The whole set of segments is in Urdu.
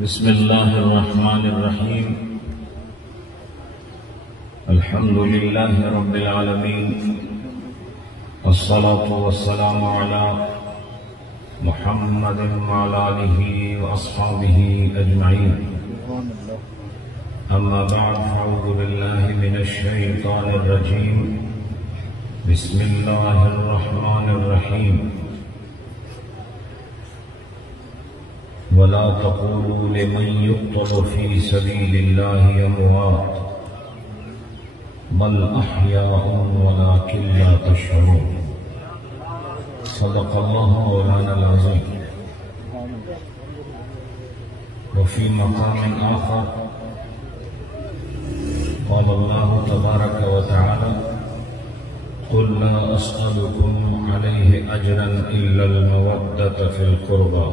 بسم الله الرحمن الرحيم. الحمد لله رب العالمين، والصلاة والسلام على محمد وعلى آله وأصحابه أجمعين. أما بعد، أعوذ بالله من الشيطان الرجيم. بسم الله الرحمن الرحيم. ولا تقولوا لمن يقتل في سبيل الله أموات بل أحياء ولكن لا تشعرون. صدق الله مولانا العظيم. وفي مقام آخر قال الله تبارك وتعالى: قل لا أسألكم عليه أجرا إلا المودة في القربى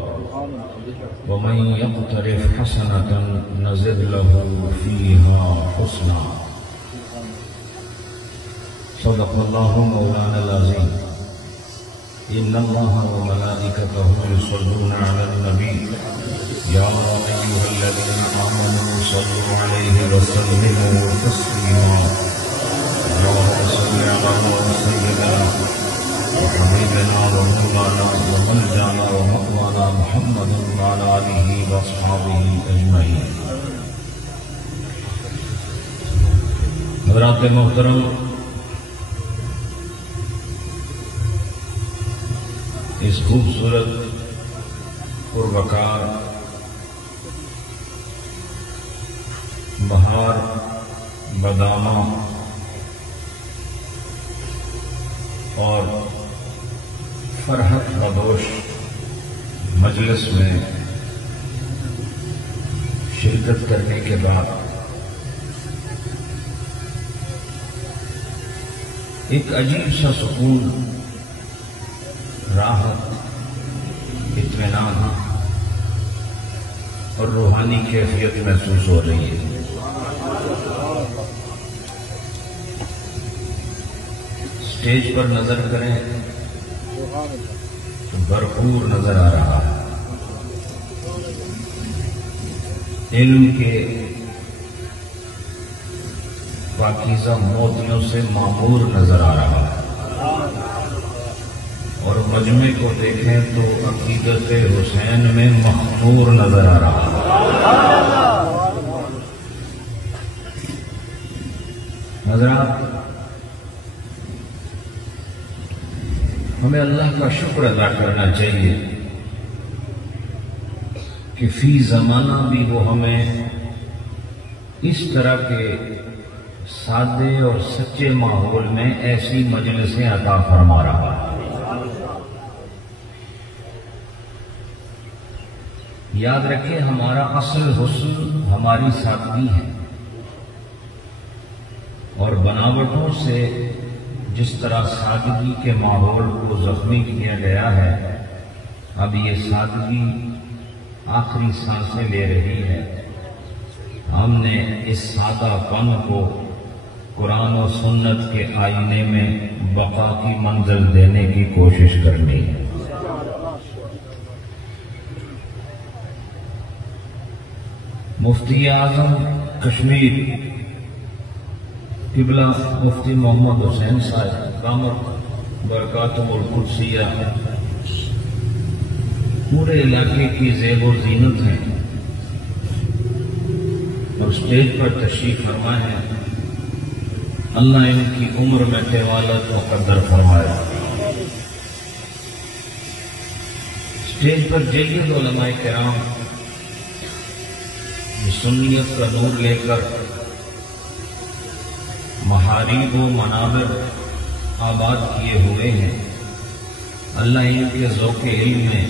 ومن يقترف حسنة نزد له فيها حسنا. صدق الله مولانا العظيم. إن الله وملائكته يصلون على النبي يا أيها الذين آمنوا صلوا عليه وسلموا تسليما. اللهم صل على سيدنا وحبيبنا ومولانا وملجانا ومأوانا محمد وعلى آله وأصحابه أجمعين. حضرات محترم، اس خوبصورت پروقار بہار بدامہ اور فرحت بدوش مجلس میں شرکت کرنے کے بعد ایک عجیب سا سکون، راحت، اطمینان اور روحانی کیفیت محسوس ہو رہی ہے. اسٹیج پر نظر کریں تو بھرپور نظر آ رہا ہے. علم کے پاکیزہ موتیوں سے معمور نظر آ رہا ہے، اور مجمع کو دیکھیں تو عقیدت حسین میں مخمور نظر آ رہا ہے. حضرات، ہمیں اللہ کا شکر ادا کرنا چاہیے کہ فی زمانہ بھی وہ ہمیں اس طرح کے سادے اور سچے ماحول میں ایسی مجلسیں عطا فرما رہا ہے. یاد رکھیں، ہمارا اصل حسن ہماری سادگی ہے، اور بناوٹوں سے جس طرح سادگی کے ماحول کو زخمی کیا گیا ہے، اب یہ سادگی آخری سانسیں لے رہی ہے. ہم نے اس سادہ پن کو قرآن و سنت کے آئینے میں بقا کی منزل دینے کی کوشش کرنی ہے. مفتی اعظم کشمیر قبلہ مفتی محمد حسین صاحب دامت برکاتہ القدسیہ پورے علاقے کی زیب و زینت ہیں اور اسٹیج پر تشریف فرما ہے. اللہ ان کی عمر میں طوالت مقدر فرمائے. اسٹیج پر جید علماء کرام سنیت کا نور لے کر محاریب و منابر آباد کیے ہوئے ہیں. اللہ ان کے ذوق علم میں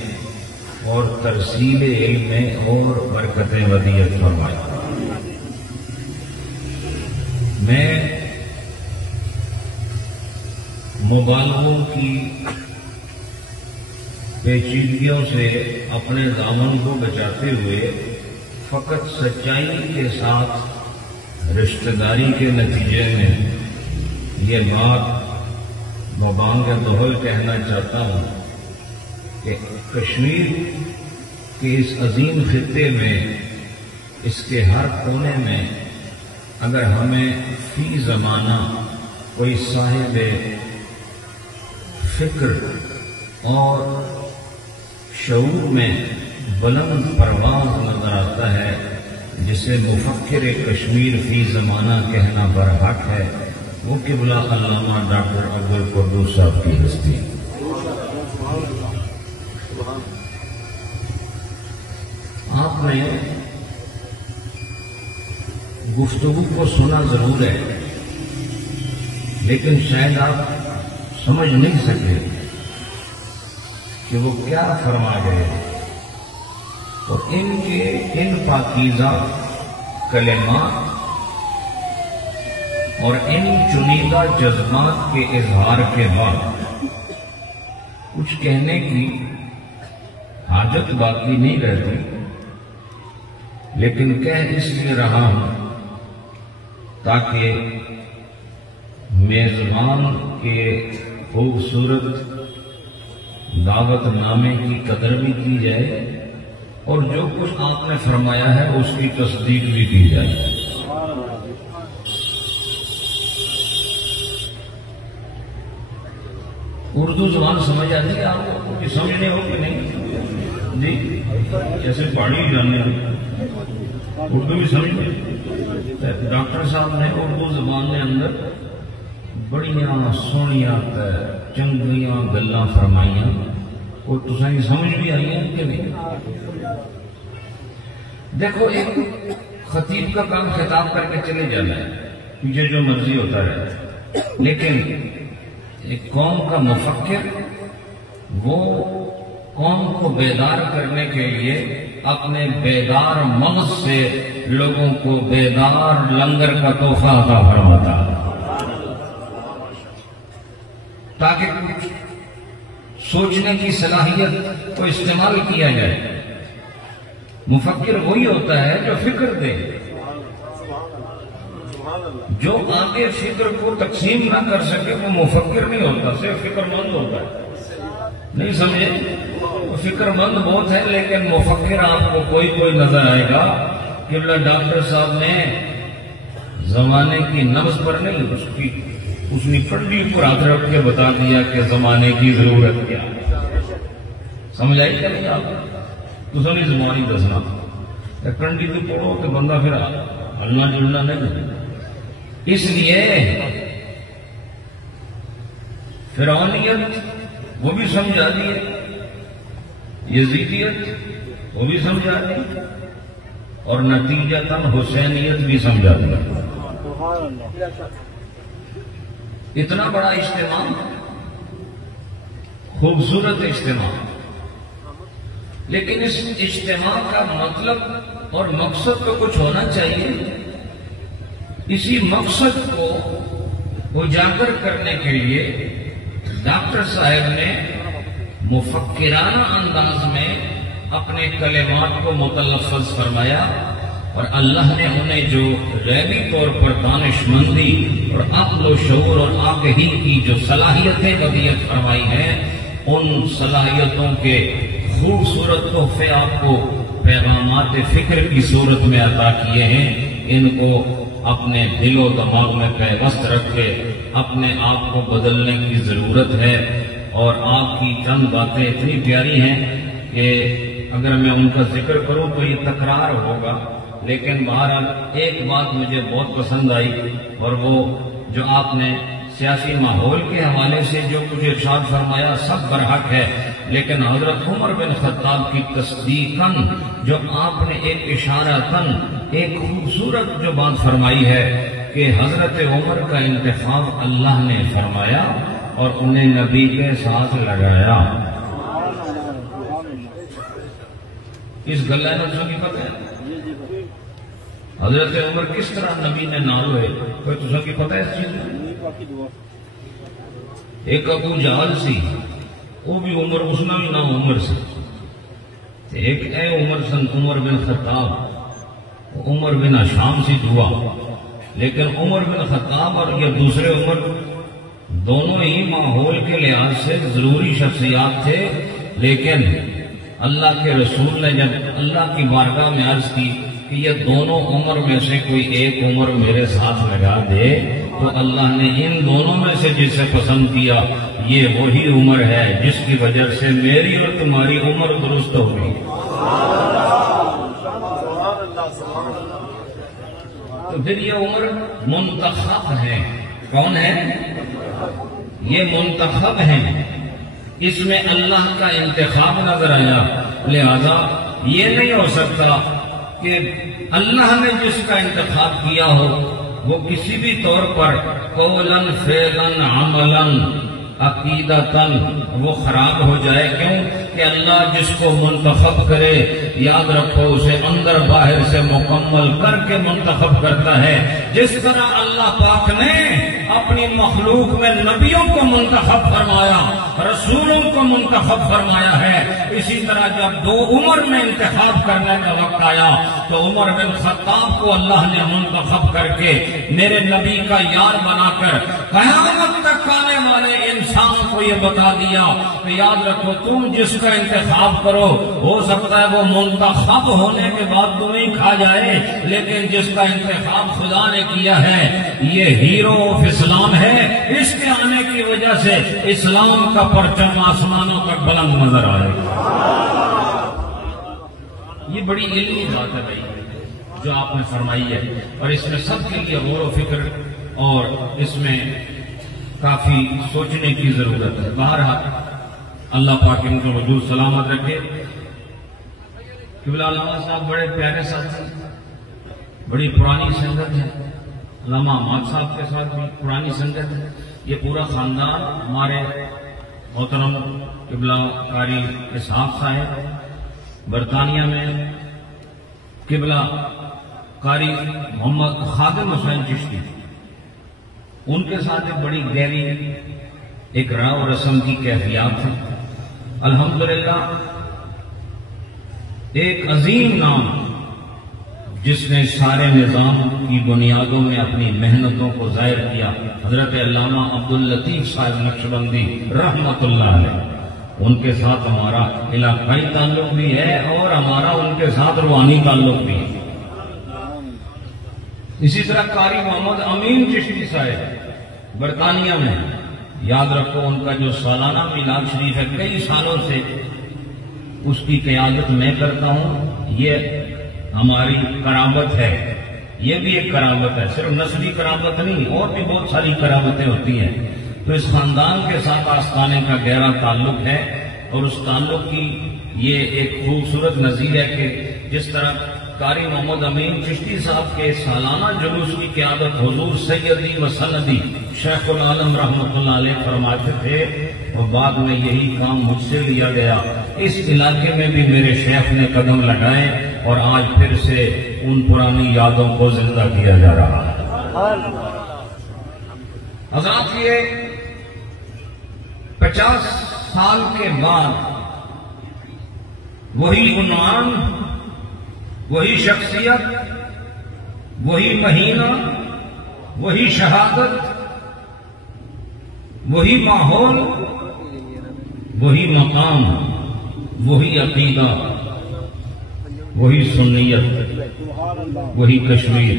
اور ترسیل علم میں اور برکتیں ودیعت فرمائے. میں مبالغوں کی پیچیدگیوں سے اپنے دامن کو بچاتے ہوئے فقط سچائی کے ساتھ رشتہ داری کے نتیجے میں یہ بات ببانگ دہل کہنا چاہتا ہوں کہ کشمیر کہ اس عظیم خطے میں، اس کے ہر کونے میں اگر ہمیں فی زمانہ کوئی صاحب فکر اور شعور میں بلند پرواز نظر آتا ہے، جسے مفکر کشمیر فی زمانہ کہنا برحق ہے، وہ قبلہ علامہ ڈاکٹر عبدالقدوس صاحب کی ہستی۔ آپ نے گفتگو کو سنا ضرور ہے، لیکن شاید آپ سمجھ نہیں سکے کہ وہ کیا فرما گئے، اور ان کے ان پاکیزہ کلمات اور ان چنیدہ جذبات کے اظہار کے بعد کچھ کہنے کی حاجت باقی نہیں رہتی، لیکن کہہ اس لیے رہا ہوں تاکہ میزبان کے خوبصورت دعوت نامے کی قدر بھی کی جائے اور جو کچھ آپ نے فرمایا ہے اس کی تصدیق بھی کی جائے۔ اردو زبان سمجھ آتی ہے آپ کو کہ سمجھنے ہو کہ نہیں؟ جی جیسے پہاڑی جاننے اردو بھی سمجھتے۔ ڈاکٹر صاحب نے اردو زبان کے اندر بڑیاں سونیاں چنگیاں گلاں فرمائیاں، اور تسیں سمجھ بھی آئی ہیں کہ نہیں؟ دیکھو، ایک خطیب کا کام خطاب کر کے چلے جانا ہے، پیچھے جو مرضی ہوتا رہے، لیکن ایک قوم کا مفکر وہ قوم کو بیدار کرنے کے لیے اپنے بیدار مغز سے لوگوں کو بیدار لنگر کا تحفہ عطا فرماتا تاکہ کچھ سوچنے کی صلاحیت کو استعمال کیا جائے۔ مفکر وہی ہوتا ہے جو فکر دے، جو آگے فکر کو تقسیم نہ کر سکے وہ مفکر نہیں ہوتا، صرف فکر مند ہوتا ہے۔ نہیں سمجھے؟ فکر مند بہت ہے، لیکن مفکر آپ کو کوئی نظر آئے گا کہ ڈاکٹر صاحب نے زمانے کی نبض پر نہیں، اس نے پنڈی پر ہاتھ رکھ کے بتا دیا کہ زمانے کی ضرورت کیا ہے۔ سمجھ آئی کیا نہیں آپ؟ تو سمجھ زمانی دسنا کنڈی تو پڑھو کہ بندہ پھر ہلنا جلنا نہیں۔ اس لیے فرعونیت وہ بھی سمجھا دی، یزیدیت وہ بھی سمجھا دی، اور نتیجتاً حسینیت بھی سمجھا دی۔ اتنا بڑا اجتماع، خوبصورت اجتماع، لیکن اس اجتماع کا مطلب اور مقصد تو کچھ ہونا چاہیے۔ اسی مقصد کو اجاگر کرنے کے لیے ڈاکٹر صاحب نے مفکرانہ انداز میں اپنے کلمات کو متلفظ فرمایا، اور اللہ نے انہیں جو غیبی طور پر دانش مندی اور عقل و شعور اور آگہی کی جو صلاحیتیں ودیعت فرمائی ہیں، ان صلاحیتوں کے خوبصورت تحفے آپ کو پیغامات فکر کی صورت میں عطا کیے ہیں۔ ان کو اپنے دل و دماغ میں پیوست رکھ کے اپنے آپ کو بدلنے کی ضرورت ہے، اور آپ کی چند باتیں اتنی پیاری ہیں کہ اگر میں ان کا ذکر کروں تو یہ تکرار ہوگا، لیکن بہرحال ایک بات مجھے بہت پسند آئی، اور وہ جو آپ نے سیاسی ماحول کے حوالے سے جو کچھ ارشاد فرمایا سب برحق ہے، لیکن حضرت عمر بن خطاب کی تصدیقاً جو آپ نے ایک اشارتاً ایک خوبصورت جو بات فرمائی ہے کہ حضرت عمر کا انتخاب اللہ نے فرمایا اور انہیں نبی کے ساتھ لگایا۔ اس گلہ نفسوں کی پتہ ہے حضرت عمر کس طرح نبی نے نال ہوئے، کوئی تسوں کی پتہ ہے اس چیز میں؟ ایک ابو جہل سی، وہ بھی عمر، اس نے بھی نام عمر سے، ایک اے عمر سن عمر بن خطاب، عمر بن شام سی دعا، لیکن عمر بن خطاب اور یہ دوسرے عمر دونوں ہی ماحول کے لحاظ سے ضروری شخصیات تھے، لیکن اللہ کے رسول نے جب اللہ کی بارگاہ میں عرض کی کہ یہ دونوں عمر میں سے کوئی ایک عمر میرے ساتھ لگا دے، تو اللہ نے ان دونوں میں سے جسے پسند کیا یہ وہی عمر ہے جس کی وجہ سے میری اور تمہاری عمر درست ہوگی۔ تو پھر یہ عمر منتخب ہے۔ کون ہے؟ یہ منتخب ہیں، اس میں اللہ کا انتخاب نظر آیا، لہذا یہ نہیں ہو سکتا کہ اللہ نے جس کا انتخاب کیا ہو وہ کسی بھی طور پر قولاً فعلاً عملاً عقیدتاً وہ خراب ہو جائے۔ کیوں کہ اللہ جس کو منتخب کرے یاد رکھو اسے اندر باہر سے مکمل کر کے منتخب کرتا ہے۔ جس طرح اللہ پاک نے اپنی مخلوق میں نبیوں کو منتخب فرمایا، رسولوں کو منتخب فرمایا ہے، اسی طرح جب دو عمر میں انتخاب کرنے کا وقت آیا تو عمر بن خطاب کو اللہ نے منتخب کر کے میرے نبی کا یار بنا کر قیامت تک آنے والے انسان کو یہ بتا دیا کہ یاد رکھو تم جس کا انتخاب کرو ہو سکتا ہے وہ منتخب ہونے کے بعد تمہیں کھا جائے، لیکن جس کا انتخاب خدا نے کیا ہے یہ ہیرو آف اسلام ہے، اس کے آنے کی وجہ سے اسلام کا پرچم آسمانوں تک بلند نظر آ رہا ہے۔ یہ بڑی علمی بات ہے بھائی جو آپ نے فرمائی ہے، اور اس میں سب کے لیے غور و فکر اور اس میں کافی سوچنے کی ضرورت ہے۔ بہرحال اللہ پاک ان کو وجود سلامت رکھے۔ قبلہ علامہ صاحب بڑے پیارے ساتھی، بڑی پرانی سنگت ہے، علامہ احمد صاحب کے ساتھ بھی پرانی سنگت ہے۔ یہ پورا خاندان ہمارے محترم قبلہ قاری اسحاق صاحب برطانیہ میں، قبلہ قاری محمد خادم حسین چشتی، ان کے ساتھ ایک بڑی گہری ایک راہ و رسم کی کیفیات ہے۔ الحمدللہ ایک عظیم نام جس نے سارے نظام کی بنیادوں میں اپنی محنتوں کو ظاہر کیا، حضرت علامہ عبداللطیف صاحب نقشبندی رحمت اللہ علیہ، ان کے ساتھ ہمارا علاقائی تعلق بھی ہے اور ہمارا ان کے ساتھ روحانی تعلق بھی ہے۔ اسی طرح قاری محمد امین چشتی صاحب برطانیہ میں، یاد رکھو ان کا جو سالانہ میلاد شریف ہے کئی سالوں سے اس کی قیادت میں کرتا ہوں۔ یہ ہماری قرابت ہے، یہ بھی ایک قرابت ہے، صرف نسلی قرابت نہیں، اور بھی بہت ساری قرابتیں ہوتی ہیں۔ تو اس خاندان کے ساتھ آستانے کا گہرا تعلق ہے، اور اس تعلق کی یہ ایک خوبصورت نظیر ہے کہ جس طرح قاری محمد امین چشتی صاحب کے سالانہ جلوس کی قیادت حضور سیدی و سندی شیخ العالم رحمۃ اللہ علیہ فرماتے تھے، اور بعد میں یہی کام مجھ سے لیا گیا۔ اس علاقے میں بھی میرے شیخ نے قدم لگائے اور آج پھر سے ان پرانی یادوں کو زندہ کیا جا رہا ہے۔ حضرات یہ 50 سال کے بعد وہی عنوان، وہی شخصیت، وہی مہینہ، وہی شہادت، وہی ماحول، وہی مقام، وہی عقیدہ، وہی سنیت، وہی کشمیر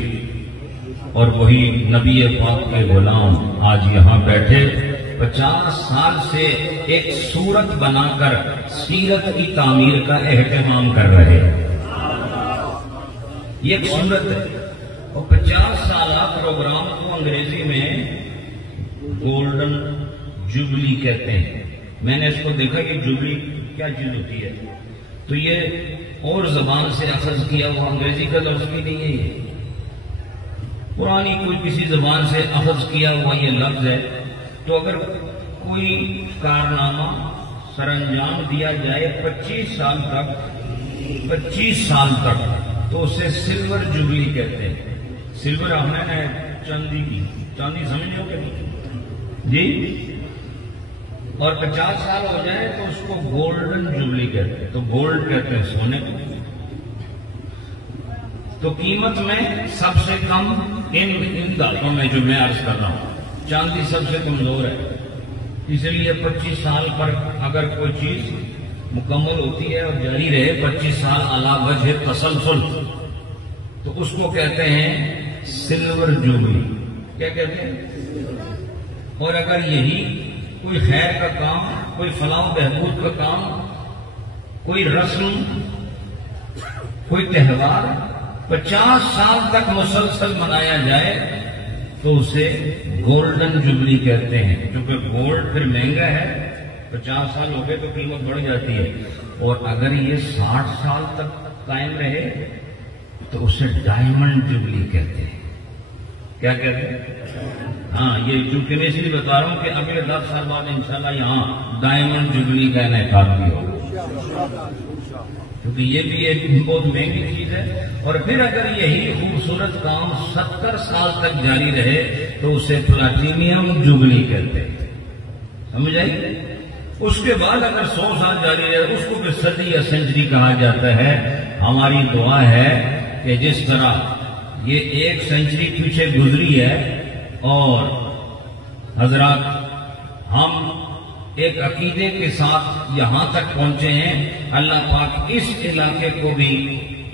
اور وہی نبی پاک کے غلام آج یہاں بیٹھے 50 سال سے ایک صورت بنا کر سیرت کی تعمیر کا اہتمام کر رہے ہیں۔ یہ ایک صورت ہے، اور 50 سالہ پروگرام کو انگریزی میں گولڈن جوبلی کہتے ہیں۔ میں نے اس کو دیکھا کہ جوبلی کیا چیز ہوتی ہے، تو یہ اور زبان سے اخذ کیا ہوا انگریزی کا لفظ بھی نہیں ہے، یہ پرانی کوئی کسی زبان سے اخذ کیا ہوا یہ لفظ ہے۔ تو اگر کوئی کارنامہ سر انجام دیا جائے 25 سال تک تو اسے سلور جوبلی کہتے ہیں۔ سلور ہم نے چاندی کی، چاندی سمجھو کہ نہیں جی، اور 50 سال ہو جائے تو اس کو گولڈن جوبلی کہتے ہیں۔ تو گولڈ کہتے ہیں سونے کو، تو قیمت میں سب سے کم ان دھاتوں میں جو میں عرض کر رہا ہوں چاندی سب سے کمزور ہے، اس لیے 25 سال پر اگر کوئی چیز مکمل ہوتی ہے اور جاری رہے 25 سال علی وجہ تسلسل، تو اس کو کہتے ہیں سلور جوبلی. کیا کہتے ہیں؟ اور اگر یہی کوئی خیر کا کام، کوئی فلاح و بہبود کا کام، کوئی رسم، کوئی تہوار 50 سال تک مسلسل منایا جائے تو اسے گولڈن جوبلی کہتے ہیں. کیونکہ گولڈ پھر مہنگا ہے، 50 سال ہو گئے تو قیمت بڑھ جاتی ہے. اور اگر یہ 60 سال تک قائم رہے تو اسے ڈائمنڈ جوبلی کہتے ہیں. کیا کہتے ہیں؟ ہاں، یہ چونکہ میں اس لیے بتا رہا ہوں کہ اگلے 10 سال بعد انشاءاللہ یہاں ڈائمنڈ جوبلی کا انعقاد بھی ہوگا، کیونکہ یہ بھی ایک بہت مہنگی چیز ہے. اور پھر اگر یہی خوبصورت کام 70 سال تک جاری رہے تو اسے پلاٹینیم جوبلی کہتے ہیں. سمجھ آئی؟ اس کے بعد اگر 100 سال جاری رہے اس کو پھر صدی یا سینچری کہا جاتا ہے. ہماری دعا ہے کہ جس طرح یہ 1 سینچری پیچھے گزری ہے اور حضرات ہم ایک عقیدے کے ساتھ یہاں تک پہنچے ہیں، اللہ پاک اس علاقے کو بھی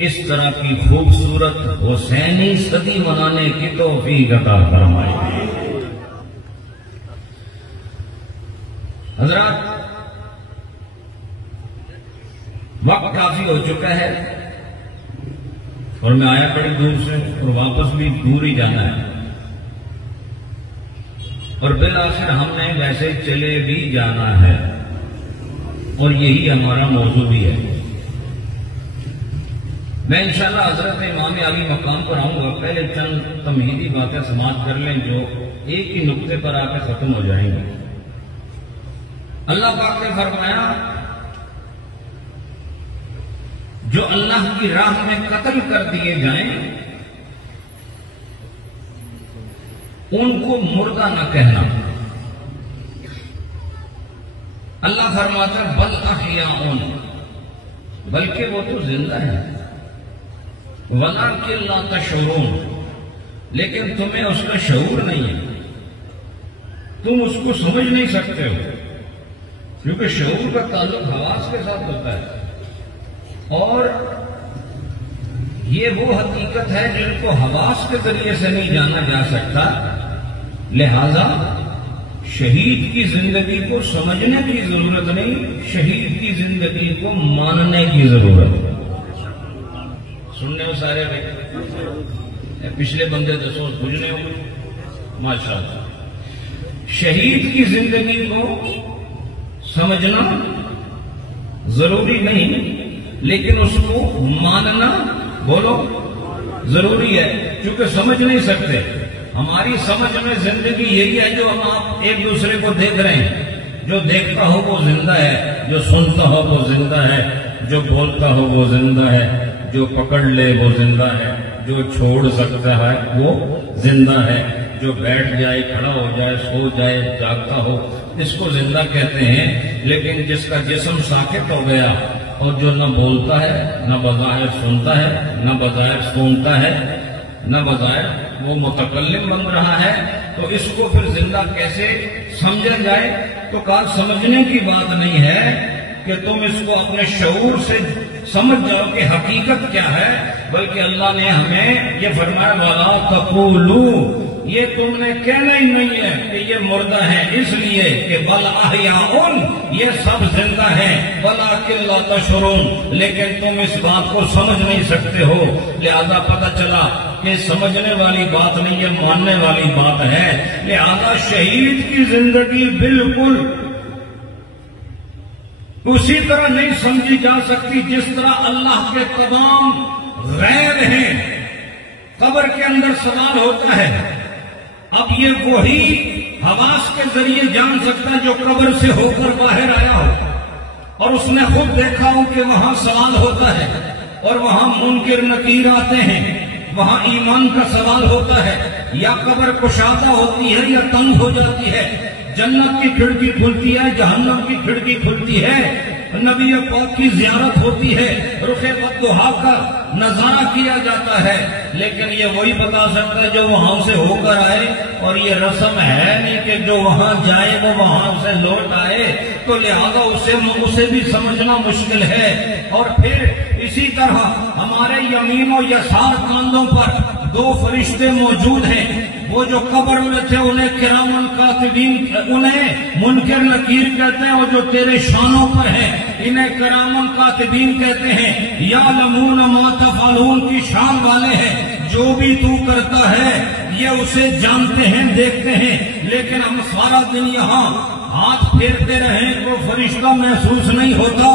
اس طرح کی خوبصورت حسینی صدی منانے کی توفیق عطا فرمائے. حضرات وقت کافی ہو چکا ہے اور میں آیا بڑی دور سے اور واپس بھی دور ہی جانا ہے، اور بالآخر ہم نے ویسے چلے بھی جانا ہے اور یہی ہمارا موضوع بھی ہے. میں انشاءاللہ حضرت امام علی مقام پر آؤں گا. پہلے چند تمہیدی باتیں سماعت کر لیں جو ایک ہی نقطے پر آ کے ختم ہو جائیں گے. اللہ پاک نے فرمایا جو اللہ کی راہ میں قتل کر دیے جائیں ان کو مردہ نہ کہنا. اللہ فرماتا ہے بل احیاء، بلکہ وہ تو زندہ ہے، ولکن لا تشعرون، لیکن تمہیں اس کا شعور نہیں ہے، تم اس کو سمجھ نہیں سکتے ہو، کیونکہ شعور کا تعلق حواس کے ساتھ ہوتا ہے. اور یہ وہ حقیقت ہے جن کو حواس کے ذریعے سے نہیں جانا جا سکتا. لہذا شہید کی زندگی کو سمجھنے کی ضرورت نہیں، شہید کی زندگی کو ماننے کی ضرورت ہے. سننے ہو سارے بھائی؟ پچھلے بندے دسو بجھنے ہو ماشاء اللہ. شہید کی زندگی کو سمجھنا ضروری نہیں لیکن اس کو ماننا بولو ضروری ہے، کیونکہ سمجھ نہیں سکتے. ہماری سمجھ میں زندگی یہی ہے جو ہم آپ ایک دوسرے کو دیکھ رہے ہیں. جو دیکھتا ہو وہ زندہ ہے، جو سنتا ہو وہ زندہ ہے، جو بولتا ہو وہ زندہ ہے، جو پکڑ لے وہ زندہ ہے، جو چھوڑ سکتا ہے وہ زندہ ہے، جو بیٹھ جائے، کھڑا ہو جائے، سو جائے، جاگتا ہو، اس کو زندہ کہتے ہیں. لیکن جس کا جسم ساکت ہو گیا اور جو نہ بولتا ہے، نہ بظاہر سنتا ہے، نہ بظاہر سونتا ہے، نہ بظاہر وہ متکلم بن رہا ہے، تو اس کو پھر زندہ کیسے سمجھا جائے؟ تو کہا سمجھنے کی بات نہیں ہے کہ تم اس کو اپنے شعور سے سمجھ جاؤ کہ حقیقت کیا ہے، بلکہ اللہ نے ہمیں یہ فرمایا وَلَا تَقُولُوا، یہ تم نے کہنا ہی نہیں ہے کہ یہ مردہ ہے، اس لیے کہ بل احیاء، یہ سب زندہ ہیں، وَلَٰكِن لَا تَشْعُرُونَ، لیکن تم اس بات کو سمجھ نہیں سکتے ہو. لہذا پتہ چلا کہ سمجھنے والی بات نہیں، یہ ماننے والی بات ہے. لہذا شہید کی زندگی بالکل اسی طرح نہیں سمجھی جا سکتی جس طرح اللہ کے تمام غیب ہیں. قبر کے اندر سوال ہوتا ہے، اب یہ وہی حواس کے ذریعے جان سکتا ہے جو قبر سے ہو کر باہر آیا ہو اور اس نے خود دیکھا ہو کہ وہاں سوال ہوتا ہے اور وہاں منکر نکیر آتے ہیں، وہاں ایمان کا سوال ہوتا ہے. یا قبر کشادہ ہوتی ہے یا تنگ ہو جاتی ہے، جنت کی کھڑکی کھلتی ہے، جہنم کی کھڑکی کھلتی ہے. نبی پاک کی زیارت ہوتی ہے، رخ بدوحا کا نظارہ کیا جاتا ہے، لیکن یہ وہی بتا سکتا ہے جو وہاں سے ہو کر آئے، اور یہ رسم ہے نہیں کہ جو وہاں جائے وہ وہاں سے لوٹ آئے، تو لہذا اسے بھی سمجھنا مشکل ہے۔ اور پھر اسی طرح ہمارے یمین و یسار کاندھوں پر دو فرشتے موجود ہیں، وہ جو قبر میں تھے انہیں کرامن کاتبین، انہیں منکر نکیر کہتے ہیں، اور جو تیرے شانوں پر ہیں انہیں کرامن کاتبین کہتے ہیں، یعلمون ما تفعلون کی شان والے ہیں، جو بھی تو کرتا ہے یہ اسے جانتے ہیں، دیکھتے ہیں، لیکن ہم سارا دن یہاں ہاتھ پھیرتے رہیں وہ فرشتہ محسوس نہیں ہوتا،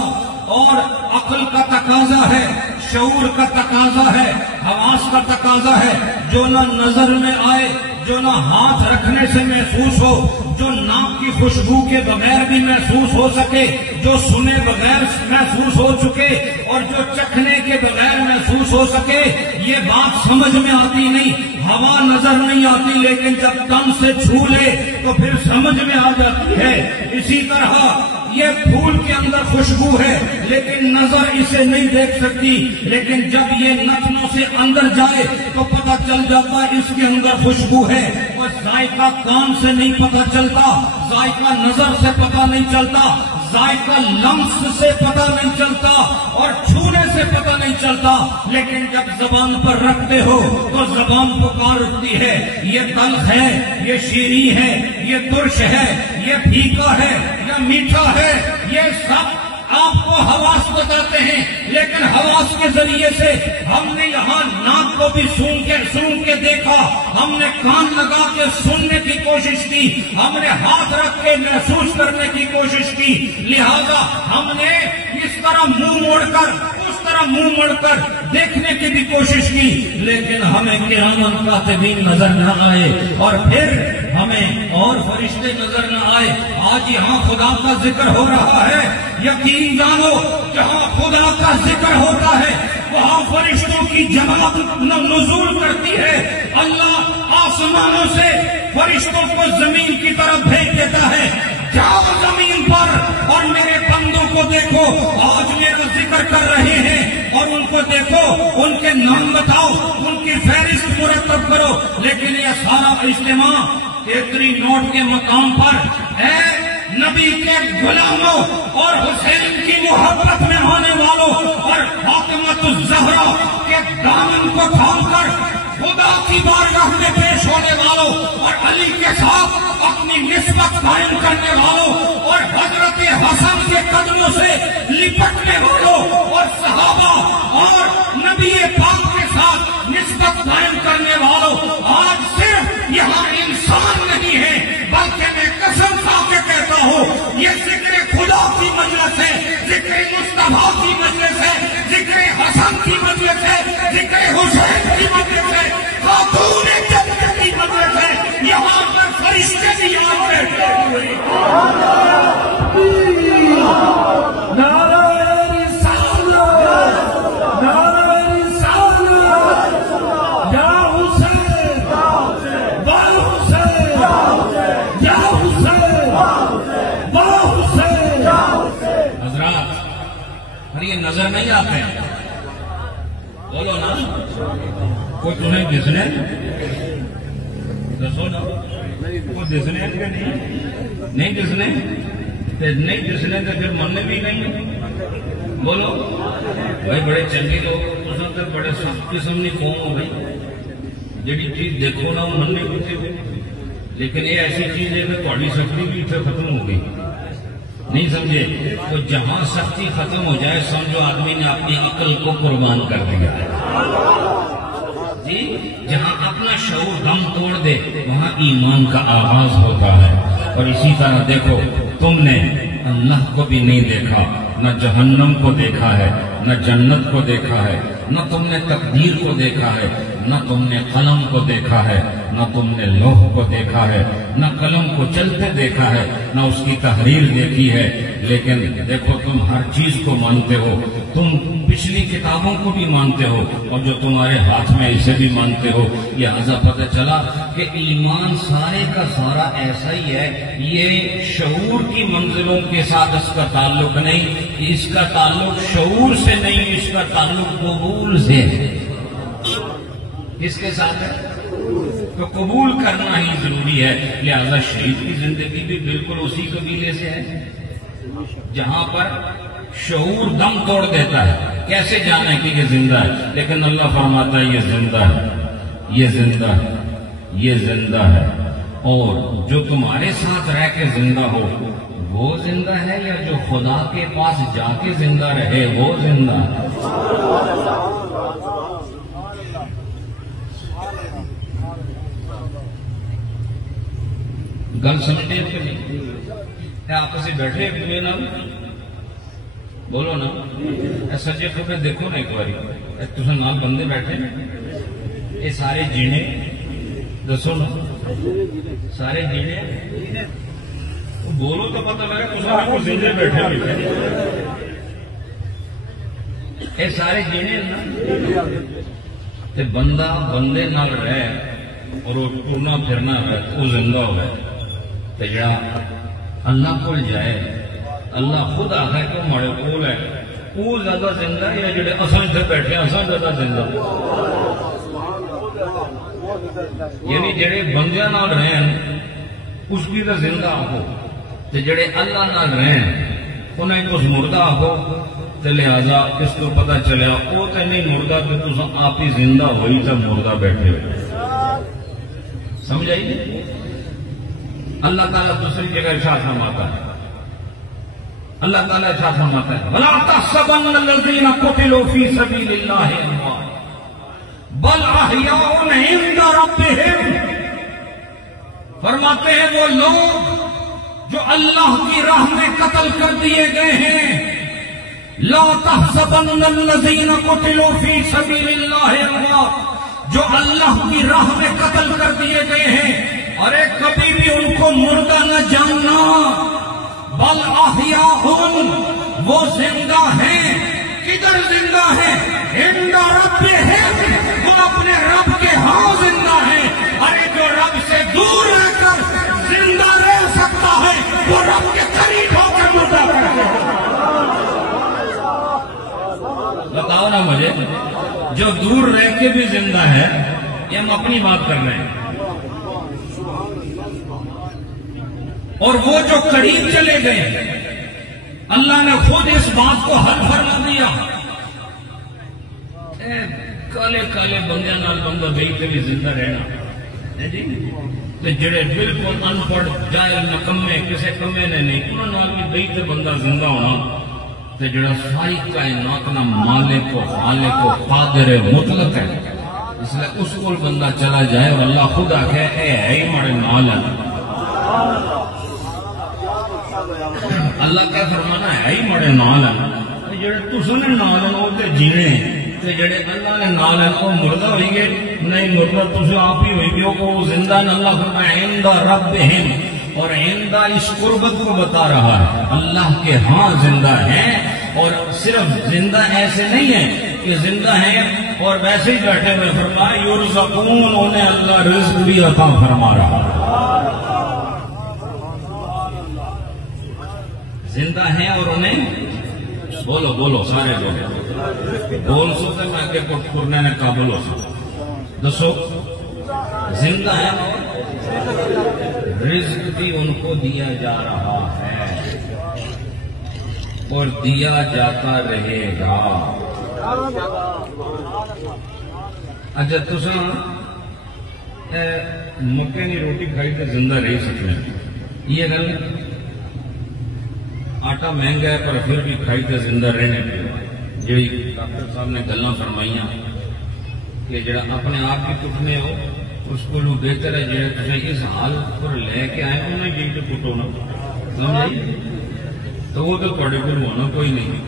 اور عقل کا تقاضا ہے، شعور کا تقاضا ہے، حواس کا تقاضا ہے، جو نہ نظر میں آئے، جو نہ ہاتھ رکھنے سے محسوس ہو، جو ناک کی خوشبو کے بغیر بھی محسوس ہو سکے، جو سنے بغیر محسوس ہو چکے، اور جو چکھنے کے بغیر محسوس ہو سکے، یہ بات سمجھ میں آتی نہیں، ہوا نظر نہیں آتی، لیکن جب تن سے چھو لے تو پھر سمجھ میں آ جاتی ہے۔ اسی طرح یہ پھول کے اندر خوشبو ہے لیکن نظر اسے نہیں دیکھ سکتی، لیکن جب یہ نتنوں سے اندر جائے تو پتہ چل جاتا ہے اس کے اندر خوشبو ہے، اور ذائقہ کان سے نہیں پتہ چلتا، ذائقہ نظر سے پتہ نہیں چلتا، ذائقہ لمس سے پتہ نہیں چلتا، اور چھونے سے پتہ نہیں چلتا، لیکن جب زبان پر رکھتے ہو تو زبان پکار اٹھتی ہے، یہ تلخ ہے، یہ شیریں ہے، یہ ترش ہے، یہ پھیکا ہے، یہ میٹھا ہے، یہ سب آپ کو حواس بتاتے ہیں، لیکن حواس کے ذریعے سے ہم نے یہاں ناک کو بھی سون کے دیکھا، ہم نے کان لگا کے سننے کی کوشش کی، ہم نے ہاتھ رکھ کے محسوس کرنے کی کوشش کی، لہذا ہم نے اس طرح منہ موڑ کر اس طرح منہ موڑ کر دیکھنے کی بھی کوشش کی، لیکن ہمیں کرامن کاتبین نظر نہ آئے، اور پھر ہمیں اور فرشتے نظر نہ آئے۔ آج یہاں خدا کا ذکر ہو رہا ہے، یقین جانو جہاں خدا کا ذکر ہوتا ہے وہاں فرشتوں کی جماعت نزول کرتی ہے، اللہ آسمانوں سے فرشتوں کو زمین کی طرف بھیج دیتا ہے، جاؤ زمین پر اور میرے بندوں کو دیکھو، آج میرا ذکر کر رہے ہیں، اور ان کو دیکھو، ان کے نام بتاؤ، ان کی فہرست مرتب کرو، لیکن یہ سارا اجتماع تیتری نوٹ کے مقام پر ہے، نبی کے غلاموں اور حسین کی محبت میں آنے والوں اور فاطمہ الزہرا کے دامن کو تھام کر خدا کی بارگاہ میں پیش ہونے والوں، اور علی کے ساتھ اپنی نسبت قائم کرنے والوں، اور حضرت حسن کے قدموں سے لپٹنے والوں، اور صحابہ اور نبی پاک کے ساتھ نسبت قائم کرنے والوں، آج صرف یہاں انسان نہیں ہے، بلکہ میں قسم کھا کے کہتا ہوں یہ ذکر خدا کی مجلس ہے، ذکر مصطفیٰ کی مجلس ہے، ذکر حسن کی مجلس ہے، ذکر حسین کی مجلس ہے، خاتون جنت کی مجلس ہے، یہاں پر فرشتے بھی یاد بیٹھے ہوئے۔ یہ نظر نہیں آتے ہیں، بولو نا، کوئی تمہیں دسنے دسو نا، کوئی دسنے کہ نہیں دسنے، نہیں دسنے تو پھر مننے بھی نہیں، بولو بھائی بڑے چنگے لوگ اس وقت بڑے سخت قسم کی قوم ہو گئی، جہی چیز دیکھو نا وہ مننے کتنے، لیکن یہ ایسی چیز ہے کہ تھوڑی سختی بھی اتنے ختم ہو گئی، نہیں سمجھے؟ تو جہاں سختی ختم ہو جائے سمجھو آدمی نے اپنی عقل کو قربان کر دیا ہے جی، جہاں اپنا شعور دم توڑ دے وہاں ایمان کا آغاز ہوتا ہے۔ اور اسی طرح دیکھو تم نے اللہ کو بھی نہیں دیکھا، نہ جہنم کو دیکھا ہے، نہ جنت کو دیکھا ہے، نہ تم نے تقدیر کو دیکھا ہے، نہ تم نے قلم کو دیکھا ہے، نہ تم نے لوح کو دیکھا ہے، نہ قلم کو چلتے دیکھا ہے، نہ اس کی تحریر دیکھی ہے، لیکن دیکھو تم ہر چیز کو مانتے ہو، تم پچھلی کتابوں کو بھی مانتے ہو اور جو تمہارے ہاتھ میں اسے بھی مانتے ہو. لہذا پتہ چلا کہ ایمان سارے کا سارا ایسا ہی ہے. یہ شعور کی منزلوں کے ساتھ اس کا تعلق نہیں، اس کا تعلق شعور سے نہیں، اس کا تعلق قبول سے ہے. کس کے ساتھ ہے؟ تو قبول کرنا ہی ضروری ہے. لہذا شہید کی زندگی بھی بالکل اسی قبیلے سے ہے جہاں پر شعور دم توڑ دیتا ہے. کیسے جانا ہے کہ یہ زندہ ہے؟ لیکن اللہ فرماتا ہے یہ زندہ ہے، یہ زندہ ہے، یہ زندہ ہے. اور جو تمہارے ساتھ رہ کے زندہ ہو وہ زندہ ہے، یا جو خدا کے پاس جا کے زندہ رہے وہ زندہ ہے؟ گل سمجھتے کہ نہیں؟ آپ سے بیٹھے ہوئے نا، بولو نا. سجے کھبے دیکھو نا ایک باری، تم نال بندے بیٹھے یہ سارے جینے، دسو نا سارے جینے. بولو تو پتہ لگا تصاویر زندے بیٹھے ہوئے یہ سارے جینے نا. بندہ بندے نال رہ اور وہ ٹورنا پھرنا ہے وہ زندہ ہو گئے. جڑا اللہ کو جائے، اللہ خود آخر کہ ماڑے کول ہے، وہ زیادہ زندہ ہے یا جڑے اصل ادھر بیٹھے اصل زیادہ زندہ؟ یعنی جڑے بندیاں نال رہن اس کی تو زندہ آخو، تے جڑے اللہ نال رہن انہیں کچھ مردہ آخو. تے لہذا اس کو پتہ چلیا وہ تو نہیں مردہ، تو تم آپ ہی زندہ ہوئی تو مردہ بیٹھے ہوئے. سمجھ آئی؟ اللہ تعالیٰ دوسری جگہ ارشاد فرماتا ہے، اللہ تعالیٰ ارشاد فرماتا ہے وَلَا تَحْسَبَنَّ الَّذِينَ قُتِلُوا فِي سَبِيلِ اللَّهِ أَمْوَاتٌ بَلْ أَحْيَاءٌ عِندَ رَبِّهِمْ. فرماتے ہیں وہ لوگ جو اللہ کی راہ میں قتل کر دیے گئے ہیں، لَا تَحْسَبَنَّ الَّذِينَ قُتِلُوا فِي سَبِيلِ اللَّهِ أَمْوَاتٌ، جو اللہ کی راہ میں قتل کر دیے گئے ہیں، ارے کبھی بھی ان کو مردہ نہ جاننا. بل احیاء، وہ زندہ ہیں. کدھر زندہ ہیں؟ عند ربہم، وہ اپنے رب کے ہاں زندہ ہیں. ارے جو رب سے دور رہ کر زندہ رہ سکتا ہے وہ رب کے قریب ہو کر مردہ کرے. بتاؤ نا مجھے، جو دور رہ کے بھی زندہ ہے، یہ ہم اپنی بات کر رہے ہیں، اور وہ جو قریب چلے گئے اللہ نے خود اس بات کو حل فرما دیا. کالے کالے بندے نال بندہ گئی تے بھی زندہ رہنا جی. جڑے بالکل ان پڑھ جاہل نکمے کسے کمے نے نہیں، انہوں نال بھی گئی تے بندہ زندہ ہونا. تے جڑا ساری کائنات نہ مالک و خالق و قادر مطلق ہے، اس لیے اس کو بندہ چلا جائے اور اللہ خود آکھے اے ہے ہی مارے نال ہے. اللہ کا فرمانا ہے ہی مڑے نال ہیں. جڑے تساں نے نال ہیں وہ تے جینے، تے جڑے اللہ نے نال ہیں وہ مردہ ہوئی گئے نہیں، مردہ تساں آپ ہی ہوئی گئے وہ زندہ ہیں. اللہ فرمایا عند ربہم، اور عندہ اس قربت کو بتا رہا ہے اللہ کے ہاں زندہ ہیں. اور صرف زندہ ایسے نہیں ہیں کہ زندہ ہیں اور ویسے ہی بیٹھے ہوئے. فرمایا یرزقون، انہیں اللہ رزق بھی عطا فرما رہا ہے. زندہ ہیں اور انہیں بولو بولو سارے لوگ بول سو تو میں کہ کرنے نے قابل ہو سکتا. دسو زندہ ہے رزق بھی ان کو دیا جا رہا ہے اور دیا جاتا رہے گا. اچھا تسا مکے کی روٹی کھائی تو زندہ رہ سکتے، یہ گل آٹا مہنگا ہے پر پھر بھی کھائی تو زندہ رہنے پہ. جی ڈاکٹر صاحب نے گلاں فرمائیاں کہ جڑا اپنے آپ کی کٹنے ہو اس کو بہتر ہے جڑے تمہیں اس حالت پر لے کے آئے انہیں جی کے کٹو نا. سمجھ تو وہ تو تھوڑے کو ہونا کوئی نہیں.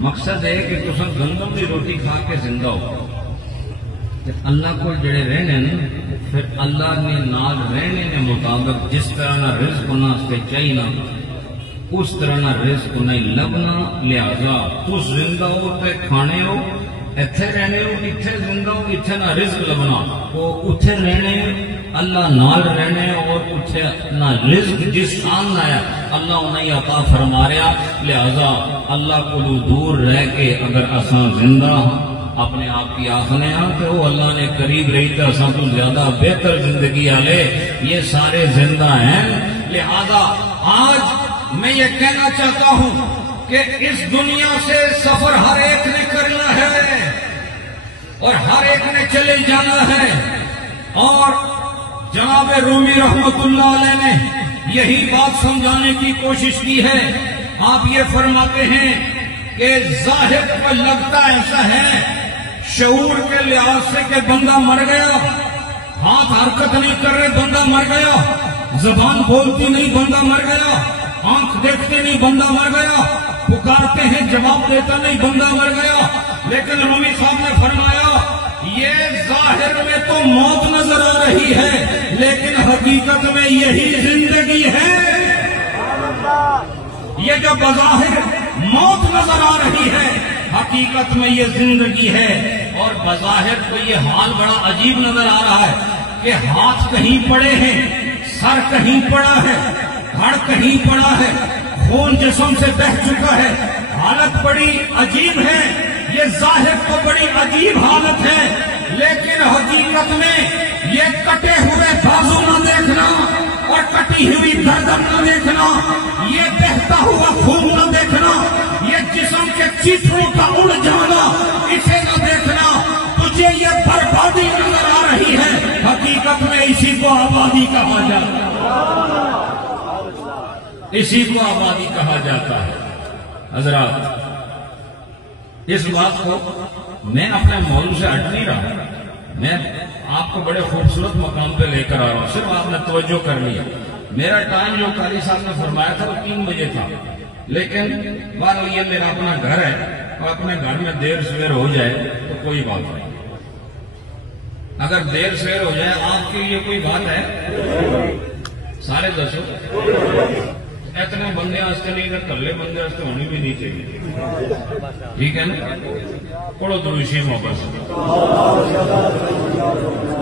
مقصد ہے کہ تم گندم کی روٹی کھا کے زندہ ہو. اللہ کو جڑے رہنے نا پھر اللہ نے نال رہنے نے مطابق جس طرح نہ رزق ہونا اس کے چاہیے نا اس طرح نہ رزق نہیں لبنا، لہذا تس زندہ ہو تے کھانے ہو، اتھے رہنے ہو، اتھے زندہ ہو، اتھے نہ رزق لبنا، وہ اتھے رہنے اللہ نال رہنے اور اتھے نہ رزق جس آن آیا اللہ انہیں عطا فرما رہا، لہذا اللہ کو دور رہ کے اگر اساں زندہ اپنے آپ کی آخنے ہاں کہ وہ اللہ نے قریب رہی تو اساں تو زیادہ بہتر زندگی آلے، یہ سارے زندہ ہیں۔ لہذا آج میں یہ کہنا چاہتا ہوں کہ اس دنیا سے سفر ہر ایک نے کرنا ہے اور ہر ایک نے چلے جانا ہے، اور جناب رومی رحمت اللہ علیہ نے یہی بات سمجھانے کی کوشش کی ہے۔ آپ یہ فرماتے ہیں کہ ظاہر کو لگتا ایسا ہے شعور کے لحاظ سے کہ بندہ مر گیا، ہاتھ حرکت نہیں کر رہے بندہ مر گیا، زبان بولتی نہیں بندہ مر گیا، آنکھ دیکھتے نہیں بندہ مر گیا، پکارتے ہیں جواب دیتا نہیں بندہ مر گیا، لیکن رومی صاحب نے فرمایا یہ ظاہر میں تو موت نظر آ رہی ہے لیکن حقیقت میں یہی زندگی ہے۔ یہ جو بظاہر موت نظر آ رہی ہے حقیقت میں یہ زندگی ہے، اور بظاہر تو یہ حال بڑا عجیب نظر آ رہا ہے کہ ہاتھ کہیں پڑے ہیں، سر کہیں پڑا ہے، ہڑ کہیں پڑا ہے، خون جسم سے بہ چکا ہے، حالت بڑی عجیب ہے، یہ ظاہر تو بڑی عجیب حالت ہے، لیکن حقیقت میں یہ کٹے ہوئے بازو نہ دیکھنا اور کٹی ہوئی گردن نہ دیکھنا، یہ بہتا ہوا خون نہ دیکھنا، یہ جسم کے چیتروں کا اڑ جانا اسے نہ دیکھنا، تجھے یہ بربادی نظر آ رہی ہے، حقیقت میں اسی کو آبادی کہا جاتا ہے، اسی کو آبادی کہا جاتا ہے۔ حضرات اس بات کو میں اپنے موضوع سے ہٹ نہیں رہا، میں آپ کو بڑے خوبصورت مقام پہ لے کر آ رہا ہوں، صرف آپ نے توجہ کر لیا۔ میرا ٹائم جو قاری صاحب نے فرمایا تھا وہ 3 بجے تھا، لیکن بہرحال یہ میرا اپنا گھر ہے اور اپنے گھر میں دیر سویر ہو جائے تو کوئی بات نہیں، اگر دیر سویر ہو جائے آپ کے لیے کوئی بات ہے؟ سارے دسو اتنے بندے واسطے نہیں تو کلے بندے واسطے ہونی بھی نہیں چاہیے، ٹھیک ہے نا؟ پڑھو تو اسی موقع سے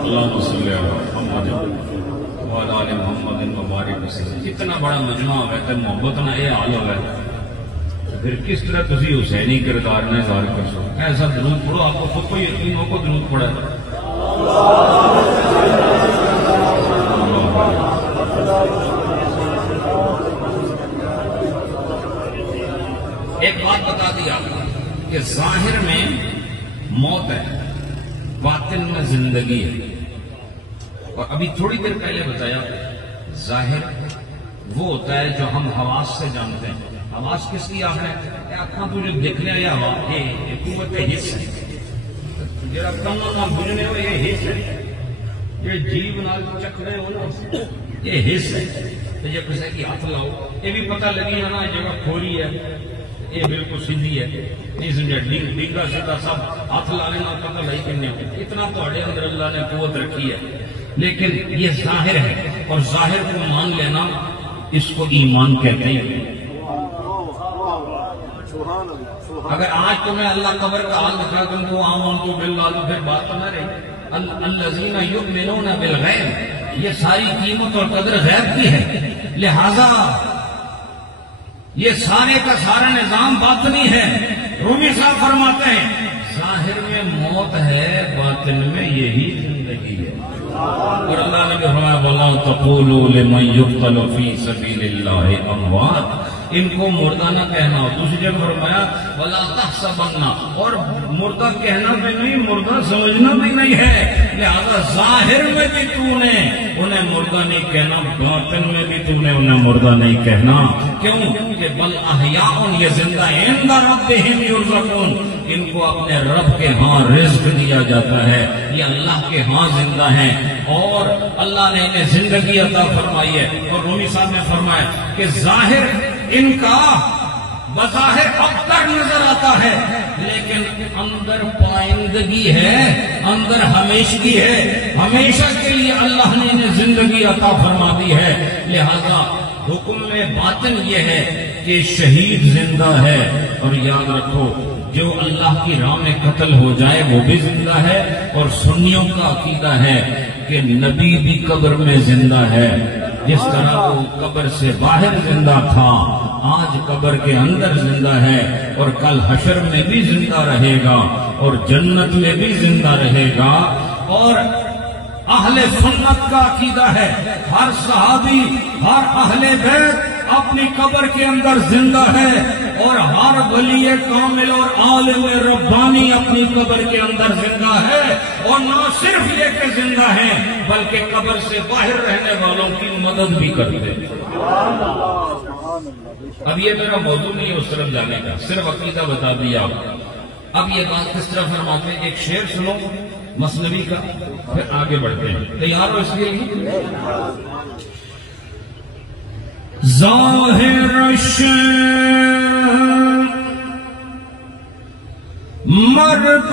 اللہم صلی علی محمد وعلی آل محمد مبارک وسلم۔ اتنا بڑا مجمع ہو گیا تو محبت نہ یہ حال ہو گیا پھر کس طرح تسی حسینی کردار نے اظہار کر سکو؟ ایسا درود پڑھو، آپ کو خود کو یقین ہو کو درود پڑھا ہے۔ ایک بات بتا دیا کہ ظاہر میں موت ہے، باطن میں زندگی ہے، اور ابھی تھوڑی دیر پہلے بتایا ظاہر وہ ہوتا ہے جو ہم حواس سے جانتے ہیں۔ حواس کس کی آپ نے آنکھاں تو جو دیکھ لیا یا قوت حس ہے، جڑا کم بجنے ہو یہ حس ہے، یہ جیب نال چکھ رہے ہو نا یہ حس ہے، جب کسی کی ہاتھ لاؤ یہ بھی پتہ لگی ہے نا جگہ کھوری ہے، یہ بالکل سیدھی ہے، نہیں سمجھا ڈیگا سیدھا سب ہاتھ لا لینا پتہ نہیں کرنے، اتنا تو اندر اللہ نے قوت رکھی ہے، لیکن یہ ظاہر ہے اور ظاہر کو مان لینا اس کو ایمان کہتے ہیں۔ اگر آج تمہیں اللہ قبر کا حال دکھا دوں تو آمنت باللہ تو پھر بات تو نہ رہی۔ الذین یؤمنون بالغیب، یہ ساری قیمت اور قدر غیب کی ہے، لہذا یہ سارے کا سارا نظام باطنی ہے۔ رومی صاحب فرماتے ہیں ظاہر میں موت ہے، باطن میں یہی زندگی ہے، اور اللہ نے فرمایا وَلَا تَقُولُوا لِمَنْ يُقْتَلُ فِي سَبِيلِ اللَّهِ أَمْوَاتٌ، ان کو مردہ نہ کہنا، دوسری جگہ فرمایا وَلَا تَحْسَبَنَّ، اور مردہ کہنا بھی نہیں مردہ سمجھنا بھی نہیں ہے، لہذا ظاہر میں بھی تو نے انہیں مردہ نہیں کہنا، باطن میں بھی تو نے انہیں مردہ نہیں کہنا، کیوں کہ بل احیاء، یہ زندہ عند ربہم یرزقون، ان کو اپنے رب کے ہاں رزق دیا جاتا ہے، یہ اللہ کے ہاں زندہ ہیں اور اللہ نے انہیں زندگی عطا فرمائی ہے۔ اور رومی صاحب نے فرمایا کہ ظاہر ان کا بظاہر ابتر نظر آتا ہے لیکن اندر پائندگی ہے، اندر ہمیشگی ہے، ہمیشہ کے لیے اللہ نے انہیں زندگی عطا فرما دی ہے، لہذا حکم باطن یہ ہے کہ شہید زندہ ہے، اور یاد رکھو جو اللہ کی راہ میں قتل ہو جائے وہ بھی زندہ ہے، اور سنیوں کا عقیدہ ہے کہ نبی بھی قبر میں زندہ ہے، جس طرح وہ قبر سے باہر زندہ تھا آج قبر کے اندر زندہ ہے، اور کل حشر میں بھی زندہ رہے گا اور جنت میں بھی زندہ رہے گا۔ اور اہل سنت کا عقیدہ ہے ہر صحابی، ہر اہل بیت اپنی قبر کے اندر زندہ ہے، اور ہر ولی کامل اور عالم ربانی اپنی قبر کے اندر زندہ ہے، اور نہ صرف یہ کہ زندہ ہیں بلکہ قبر سے باہر رہنے والوں کی مدد بھی کرتے ہیں۔ اب یہ میرا موضوع نہیں ہے اس طرف جانے کا، صرف عقیدہ بتا دیا۔ اب یہ بات کس طرح فرماتے ہیں، ایک شعر سنو مثنوی کا، پھر آگے بڑھتے ہیں۔ تیار ہو اس کے لیے؟ ظاہر شعر مرد